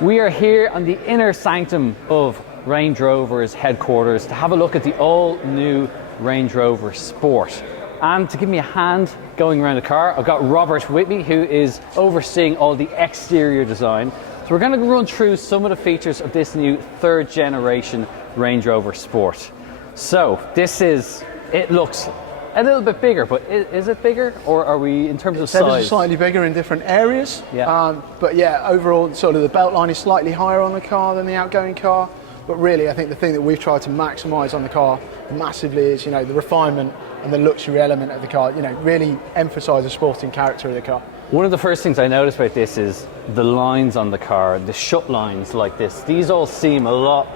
We are here on the inner sanctum of Range Rover's headquarters to have a look at the all-new Range Rover Sport. And to give me a hand going around the car, I've got Robert with me, who is overseeing all the exterior design. So we're going to run through some of the features of this new third generation Range Rover Sport. So it looks a little bit bigger, but is it bigger, or are we, in terms of size? It's slightly bigger in different areas, but yeah, overall sort of the belt line is slightly higher on the car than the outgoing car. But really, I think the thing that we've tried to maximise on the car massively is, the refinement and the luxury element of the car. Really emphasise the sporting character of the car. One of the first things I noticed about this is the lines on the car, the shut lines like this. These all seem a lot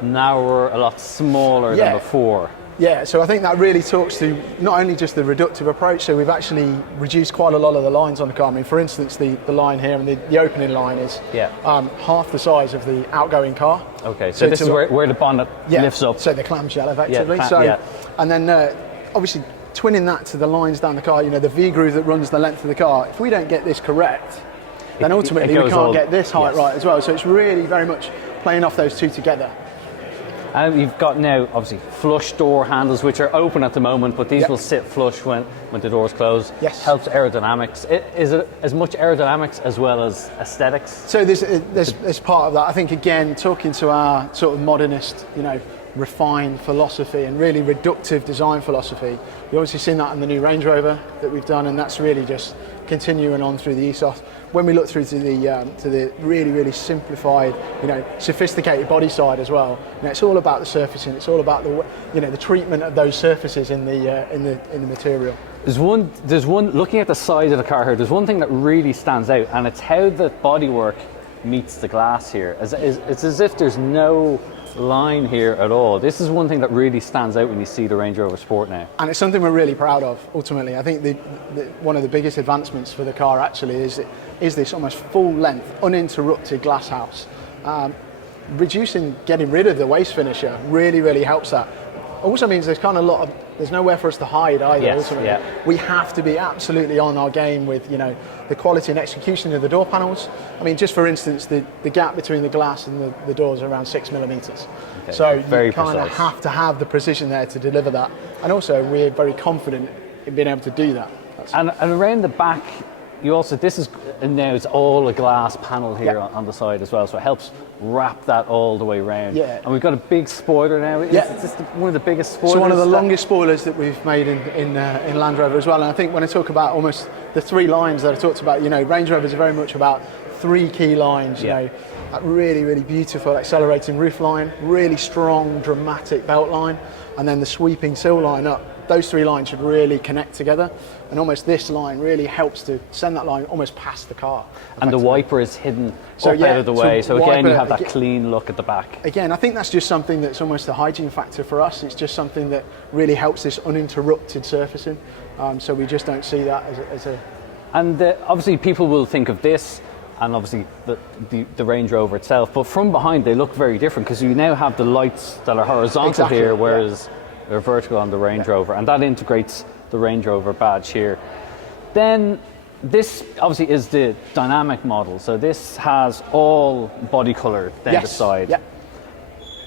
narrower, a lot smaller than before. Yeah, so I think that really talks to not only just the reductive approach, so we've actually reduced quite a lot of the lines on the car. I mean, for instance, the line here and the opening line is half the size of the outgoing car. Okay, so this is where the bonnet lifts up. So the clamshell, effectively. And then obviously twinning that to the lines down the car, the V-groove that runs the length of the car, if we don't get this correct, then ultimately we can't get this height right as well. So it's really very much playing off those two together. And you've got now, obviously, flush door handles, which are open at the moment, but these will sit flush when the doors close. Yes. Helps aerodynamics. Is it as much aerodynamics as well as aesthetics? So there's part of that. I think, again, talking to our sort of modernist, refined philosophy and really reductive design philosophy, we've obviously seen that in the new Range Rover that we've done, and that's really just continuing on through the ethos. When we look through to the really, really simplified, sophisticated body side as well, it's all about the surfacing. It's all about the treatment of those surfaces in the material. There's one looking at the side of the car here. There's one thing that really stands out, and it's how the bodywork meets the glass here. It's as if there's no line here at all. This is one thing that really stands out when you see the Range Rover Sport now. And it's something we're really proud of, ultimately. I think one of the biggest advancements for the car actually is this almost full-length, uninterrupted glass house. Getting rid of the waste finisher really, really helps that. Also means there's nowhere for us to hide either. Ultimately, we have to be absolutely on our game with the quality and execution of the door panels. I mean, just for instance, the gap between the glass and the doors are around 6 millimeters. Okay. So you kind of have to have the precision there to deliver that. And also, we're very confident in being able to do that. And around the back, now it's all a glass panel here on the side as well, so it helps wrap that all the way around. Yeah. And we've got a big spoiler now. It's one of the biggest spoilers. So one of the longest spoilers that we've made in Land Rover as well. And I think when I talk about almost the three lines that I talked about, Range Rovers are very much about three key lines. That really, really beautiful accelerating roof line, really strong, dramatic belt line, and then the sweeping sill line up. Those three lines should really connect together, and almost this line really helps to send that line almost past the car. And the wiper is hidden out of the way, so again you have that clean look at the back. Again, I think that's just something that's almost a hygiene factor for us. It's just something that really helps this uninterrupted surfacing, so we just don't see that as a... And obviously people will think of this and obviously the Range Rover itself, but from behind they look very different because you now have the lights that are horizontal here, whereas they're vertical on the Range Rover, and that integrates the Range Rover badge here. Then this obviously is the dynamic model, so this has all body colour down the side.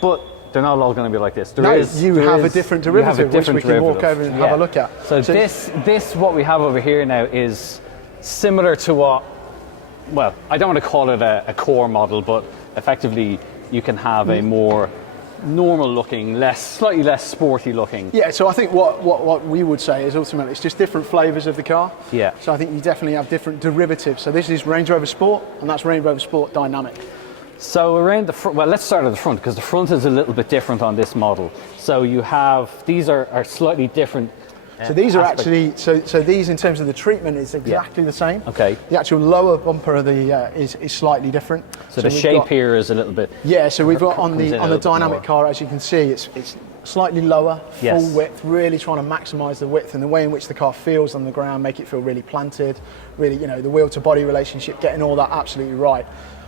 But they're not all going to be like this. You have a different derivative, which we can walk over and have a look at. So this what we have over here now is similar to well, I don't want to call it a core model, but effectively you can have a more normal looking, slightly less sporty looking. Yeah, so I think what we would say is ultimately it's just different flavours of the car. Yeah. So I think you definitely have different derivatives. So this is Range Rover Sport, and that's Range Rover Sport Dynamic. So around the front, well, let's start at the front because the front is a little bit different on this model. So you have, these are slightly different. So these are actually, so these in terms of the treatment is exactly the same. Okay. The actual lower bumper of the is slightly different. So the shape here is a little bit. Yeah, so we've got on the dynamic car, as you can see, it's slightly lower, full width, really trying to maximise the width and the way in which the car feels on the ground, make it feel really planted, really, the wheel to body relationship, getting all that absolutely right.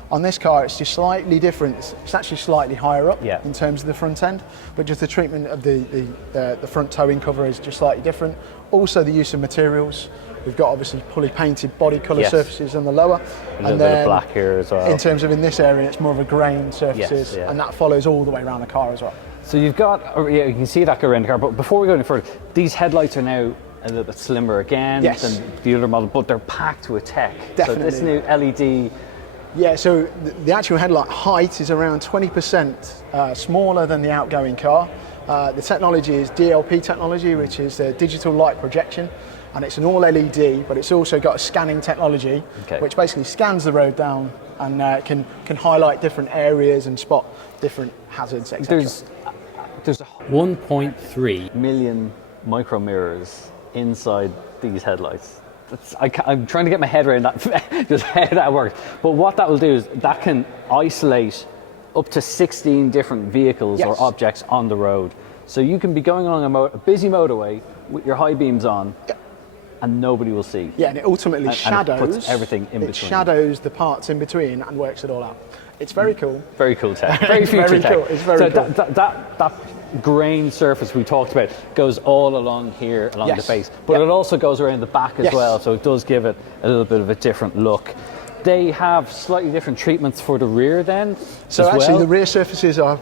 On this car, it's just slightly different. It's actually slightly higher up in terms of the front end, but just the treatment of the front towing cover is just slightly different. Also, the use of materials. We've got obviously fully painted body colour Yes. surfaces on the lower. A little bit of black here as well. In terms of in this area, it's more of a grain surfaces, Yes, yeah. and that follows all the way around the car as well. So you've got, yeah, you can see that go around the car, but before we go any further, these headlights are now a little bit slimmer again Yes. than the other model, but they're packed with tech. Definitely. So this new LED, Yeah, so the actual headlight height is around 20% smaller than the outgoing car. The technology is DLP technology, which is digital light projection, and it's an all LED, but it's also got a scanning technology, Okay. which basically scans the road down and can highlight different areas and spot different hazards, etc. there's 1.3 million micro mirrors inside these headlights. I'm trying to get my head around that, just how that works. But what that will do is that can isolate up to 16 different vehicles Yes. or objects on the road. So you can be going along a busy motorway with your high beams on, and nobody will see. Yeah, and it ultimately And shadows it puts everything in between. It shadows the parts in between and works it all out. It's very cool. Very cool tech. Very It's future very tech. cool. It's very so cool. That grain surface we talked about goes all along here, along Yes. the face, but Yep. it also goes around the back as Yes. well, so it does give it a little bit of a different look. They have slightly different treatments for the rear then. So as actually well. the rear surfaces are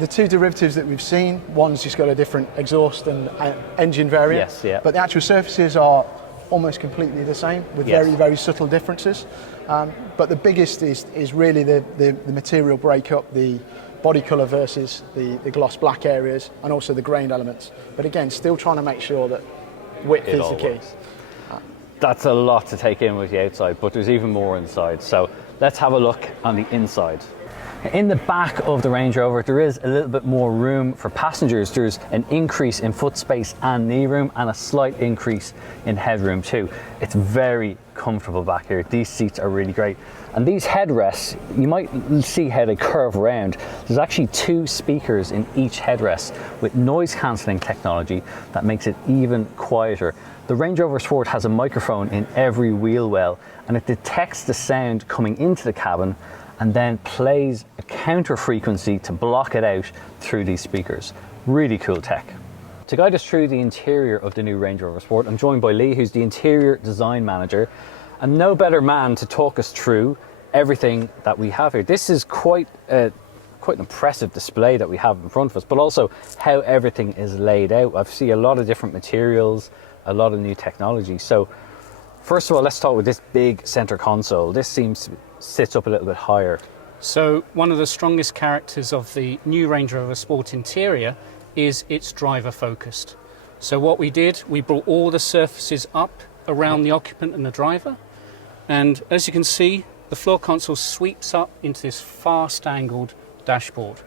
the two derivatives that we've seen. One's just got a different exhaust and engine variant. Yes, yeah. But the actual surfaces are almost completely the same with Yes. very, very subtle differences. But the biggest is really the material breakup, the body colour versus the gloss black areas, and also the grained elements. But again, still trying to make sure that width It is all the key. works. That's a lot to take in with the outside, but there's even more inside. So let's have a look on the inside. In the back of the Range Rover, there is a little bit more room for passengers. There's an increase in foot space and knee room, and a slight increase in headroom too. It's very comfortable back here. These seats are really great. And these headrests, you might see how they curve around. There's actually 2 speakers in each headrest with noise cancelling technology that makes it even quieter. The Range Rover Sport has a microphone in every wheel well, and it detects the sound coming into the cabin and then plays a counter frequency to block it out through these speakers. Really cool tech. To guide us through the interior of the new Range Rover Sport, I'm joined by Lee, who's the interior design manager, and no better man to talk us through everything that we have here. This is quite an impressive display that we have in front of us, but also how everything is laid out. I see a lot of different materials, a lot of new technology. So first of all, let's start with this big center console. This sits up a little bit higher. So one of the strongest characters of the new Range Rover Sport interior is it's driver focused. So what we did, we brought all the surfaces up around the occupant and the driver, and as you can see, the floor console sweeps up into this fast angled dashboard,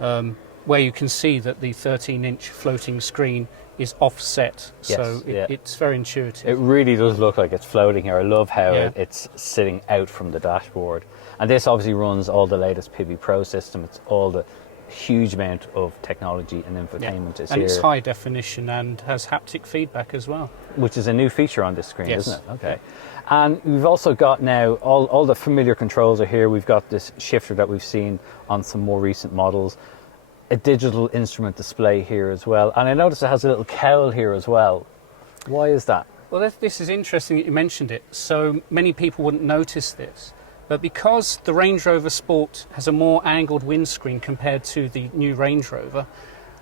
where you can see that the 13-inch floating screen is offset. So it's very intuitive. It really does look like it's floating here. I love how Yeah. it's sitting out from the dashboard. And this obviously runs all the latest PIBI Pro system. It's all the huge amount of technology and infotainment is and here. it's high definition and has haptic feedback as well. Which is a new feature on this screen, Yes. isn't it? Okay. And we've also got now, all the familiar controls are here. We've got this shifter that we've seen on some more recent models. A digital instrument display here as well. And I noticed it has a little cowl here as well. Why is that? Well, this is interesting that you mentioned it. So many people wouldn't notice this. But because the Range Rover Sport has a more angled windscreen compared to the new Range Rover,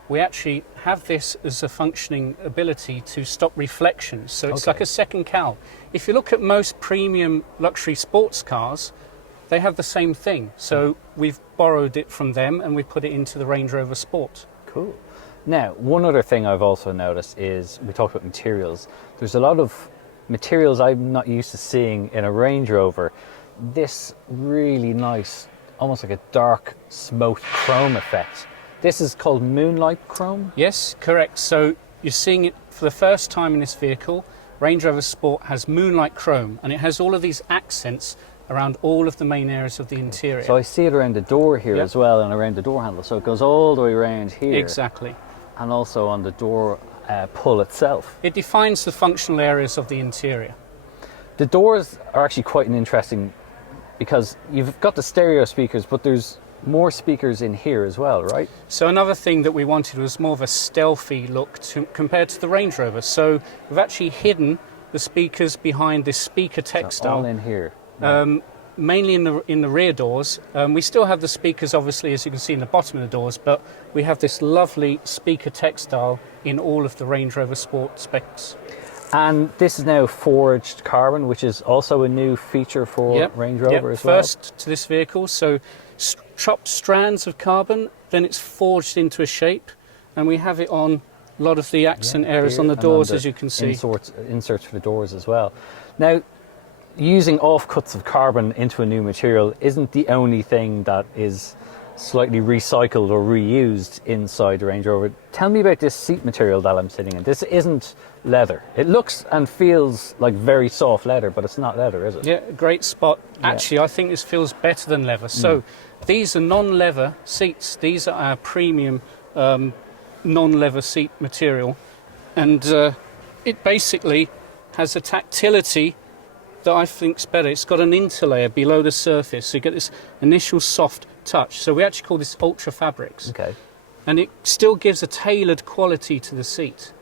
we actually have this as a functioning ability to stop reflections. So it's like a second cowl. If you look at most premium luxury sports cars, they have the same thing. So we've borrowed it from them and we put it into the Range Rover Sport. Cool. Now, one other thing I've also noticed is, we talked about materials. There's a lot of materials I'm not used to seeing in a Range Rover. This really nice, almost like a dark smoked chrome effect. This is called Moonlight Chrome? Yes, correct. So you're seeing it for the first time in this vehicle. Range Rover Sport has Moonlight Chrome, and it has all of these accents around all of the main areas of the interior. So I see it around the door here as well, and around the door handle. So it goes all the way around here. Exactly. And also on the door pull itself. It defines the functional areas of the interior. The doors are actually quite an interesting, because you've got the stereo speakers, but there's more speakers in here as well, right? So another thing that we wanted was more of a stealthy look compared to the Range Rover. So we've actually hidden the speakers behind this speaker textile. All in here. Mainly in the rear doors. We still have the speakers, obviously, as you can see in the bottom of the doors, but we have this lovely speaker textile in all of the Range Rover Sport specs. And this is now forged carbon, which is also a new feature for Range Rover as well. First to this vehicle, so chopped strands of carbon, then it's forged into a shape, and we have it on a lot of the accent areas on the doors, as you can see. Inserts for the doors as well. Now, using offcuts of carbon into a new material isn't the only thing that is slightly recycled or reused inside the Range Rover. Tell me about this seat material that I'm sitting in. This isn't leather. It looks and feels like very soft leather, but it's not leather, is it? Yeah, great spot. Actually, I think this feels better than leather. So these are non-leather seats. These are our premium non-leather seat material. And it basically has a tactility that I think's better. It's got an interlayer below the surface, so you get this initial soft touch. So we actually call this ultra fabrics. Okay. And it still gives a tailored quality to the seat.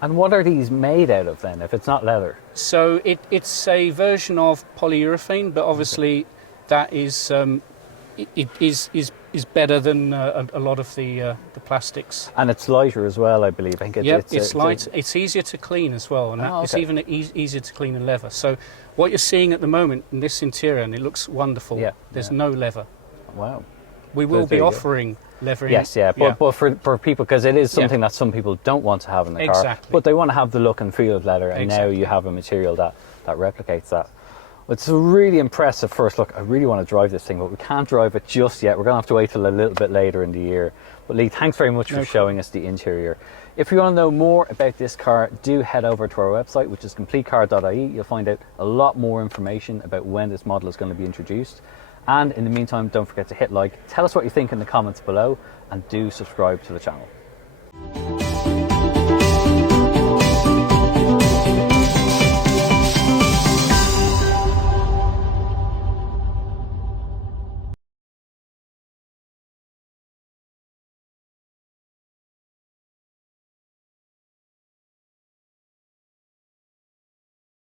And what are these made out of then, if it's not leather? So it's a version of polyurethane, but obviously that is better than a lot of the plastics. And it's lighter as well, I believe. I think it's light. It's easier to clean as well, and it's even easier to clean than leather. So what you're seeing at the moment in this interior, and it looks wonderful. There's no leather. Wow. We will be offering leather. Yes, but for people, because it is something that some people don't want to have in the car, but they want to have the look and feel of leather, and now you have a material that replicates that. It's a really impressive first look. I really want to drive this thing, but we can't drive it just yet. We're going to have to wait till a little bit later in the year. But Lee, thanks very much for showing us the interior. If you want to know more about this car, do head over to our website, which is CompleteCar.ie. You'll find out a lot more information about when this model is going to be introduced. And in the meantime, don't forget to hit like, tell us what you think in the comments below, and do subscribe to the channel.